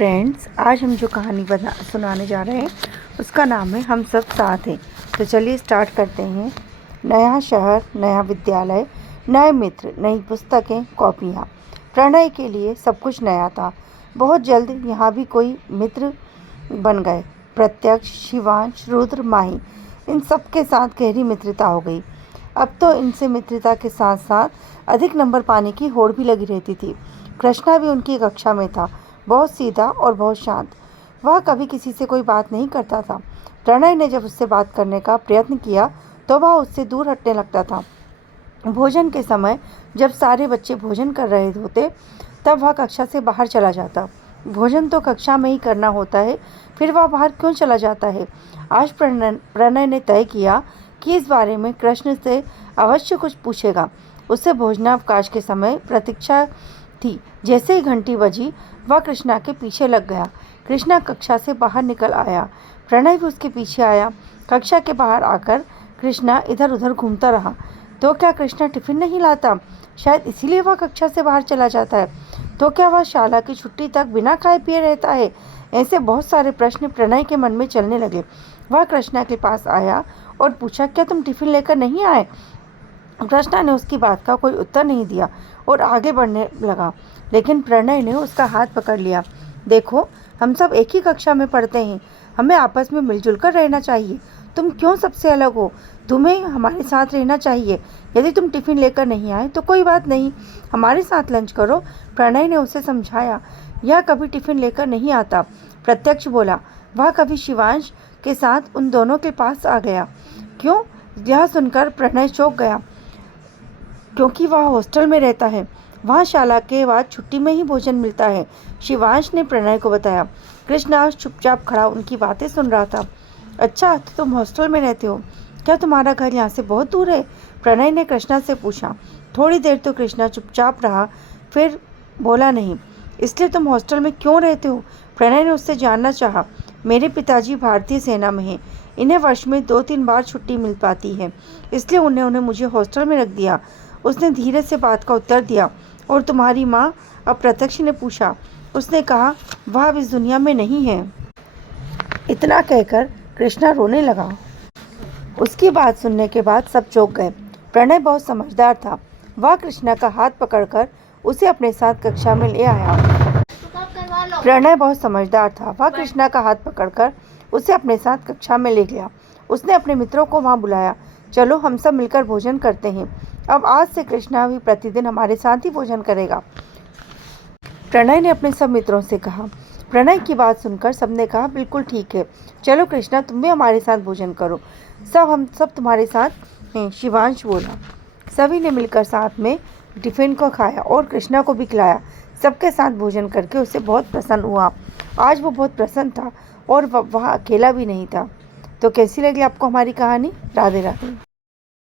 Friends, आज हम जो कहानी सुनाने जा रहे हैं उसका नाम है हम सब साथ हैं। तो चलिए स्टार्ट करते हैं। नया शहर, नया विद्यालय, नए मित्र, नई पुस्तकें, कॉपियाँ। प्रणय के लिए सब कुछ नया था। बहुत जल्द यहाँ भी कोई मित्र बन गए। प्रत्यक्ष, शिवांश, रुद्र, माही, इन सब के साथ गहरी मित्रता हो गई। अब तो इनसे मित्रता के साथ साथ अधिक नंबर पाने की होड़ भी लगी रहती थी। कृष्णा भी उनकी कक्षा में था, बहुत सीधा और बहुत शांत। वह कभी किसी से कोई बात नहीं करता था। प्रणय ने जब उससे बात करने का प्रयत्न किया तो वह उससे दूर हटने लगता था। भोजन के समय जब सारे बच्चे भोजन कर रहे होते तब वह कक्षा से बाहर चला जाता। भोजन तो कक्षा में ही करना होता है, फिर वह बाहर क्यों चला जाता है? आज प्रणय ने तय किया कि इस बारे में कृष्ण से अवश्य कुछ पूछेगा। उससे भोजनावकाश के समय प्रतीक्षा थी। जैसे ही घंटी बजी वह कृष्णा के पीछे लग गया। कृष्णा कक्षा से बाहर निकल आया। प्रणय भी उसके पीछे आया। कक्षा के बाहर आकर कृष्णा इधर उधर घूमता रहा। तो क्या कृष्णा टिफिन नहीं लाता? शायद इसीलिए वह कक्षा से बाहर चला जाता है। तो क्या वह शाला की छुट्टी तक बिना खाए पिए रहता है? ऐसे बहुत सारे प्रश्न प्रणय के मन में चलने लगे। वह कृष्णा के पास आया और पूछा, क्या तुम टिफिन लेकर नहीं आए? कृष्णा ने उसकी बात का कोई उत्तर नहीं दिया और आगे बढ़ने लगा, लेकिन प्रणय ने उसका हाथ पकड़ लिया। देखो, हम सब एक ही कक्षा में पढ़ते हैं, हमें आपस में मिलजुल कर रहना चाहिए। तुम क्यों सबसे अलग हो? तुम्हें हमारे साथ रहना चाहिए। यदि तुम टिफिन लेकर नहीं आए तो कोई बात नहीं, हमारे साथ लंच करो। प्रणय ने उसे समझाया। यह कभी टिफिन लेकर नहीं आता, प्रत्यक्ष बोला। वह कभी शिवांश के साथ उन दोनों के पास आ गया। क्यों? यह सुनकर प्रणय चौंक गया, क्योंकि वह हॉस्टल में रहता है। वहाँ शाला के बाद छुट्टी में ही भोजन मिलता है। शिवांश ने प्रणय को बताया। कृष्णा चुपचाप खड़ा उनकी बातें सुन रहा था। अच्छा, तो तुम हॉस्टल में रहते हो? क्या तुम्हारा घर यहाँ से बहुत दूर है? प्रणय ने कृष्णा से पूछा। थोड़ी देर तो कृष्णा चुपचाप रहा, फिर बोला, नहीं। इसलिए तुम हॉस्टल में क्यों रहते हो? प्रणय ने उससे जानना चाहा। मेरे पिताजी भारतीय सेना में हैं, इन्हें वर्ष में 2-3 बार छुट्टी मिल पाती है, इसलिए उन्होंने मुझे हॉस्टल में रख दिया। उसने धीरे से बात का उत्तर दिया। और तुम्हारी माँ? अब प्रत्यक्ष ने पूछा। उसने कहा, वह अब इस दुनिया में नहीं है। इतना कहकर कृष्णा रोने लगा। उसकी बात सुनने के बाद सब चौंक गए। प्रणय बहुत समझदार था। वह कृष्णा का हाथ पकड़कर उसे अपने साथ कक्षा में ले आया। प्रणय बहुत समझदार था। वह कृष्णा का हाथ पकड़कर उसे अपने साथ कक्षा में ले गया। उसने अपने मित्रों को वहाँ बुलाया। चलो, हम सब मिलकर भोजन करते हैं। अब आज से कृष्णा भी प्रतिदिन हमारे साथ ही भोजन करेगा, प्रणय ने अपने सब मित्रों से कहा। प्रणय की बात सुनकर सबने कहा, बिल्कुल ठीक है, चलो कृष्णा, तुम भी हमारे साथ भोजन करो। हम सब तुम्हारे साथ हैं, शिवांश बोला। सभी ने मिलकर साथ में टिफिन को खाया और कृष्णा को भी खिलाया। सबके साथ भोजन करके उसे बहुत प्रसन्न हुआ। आज वो बहुत प्रसन्न था और वह अकेला भी नहीं था। तो कैसी लगी आपको हमारी कहानी? राधे राधे।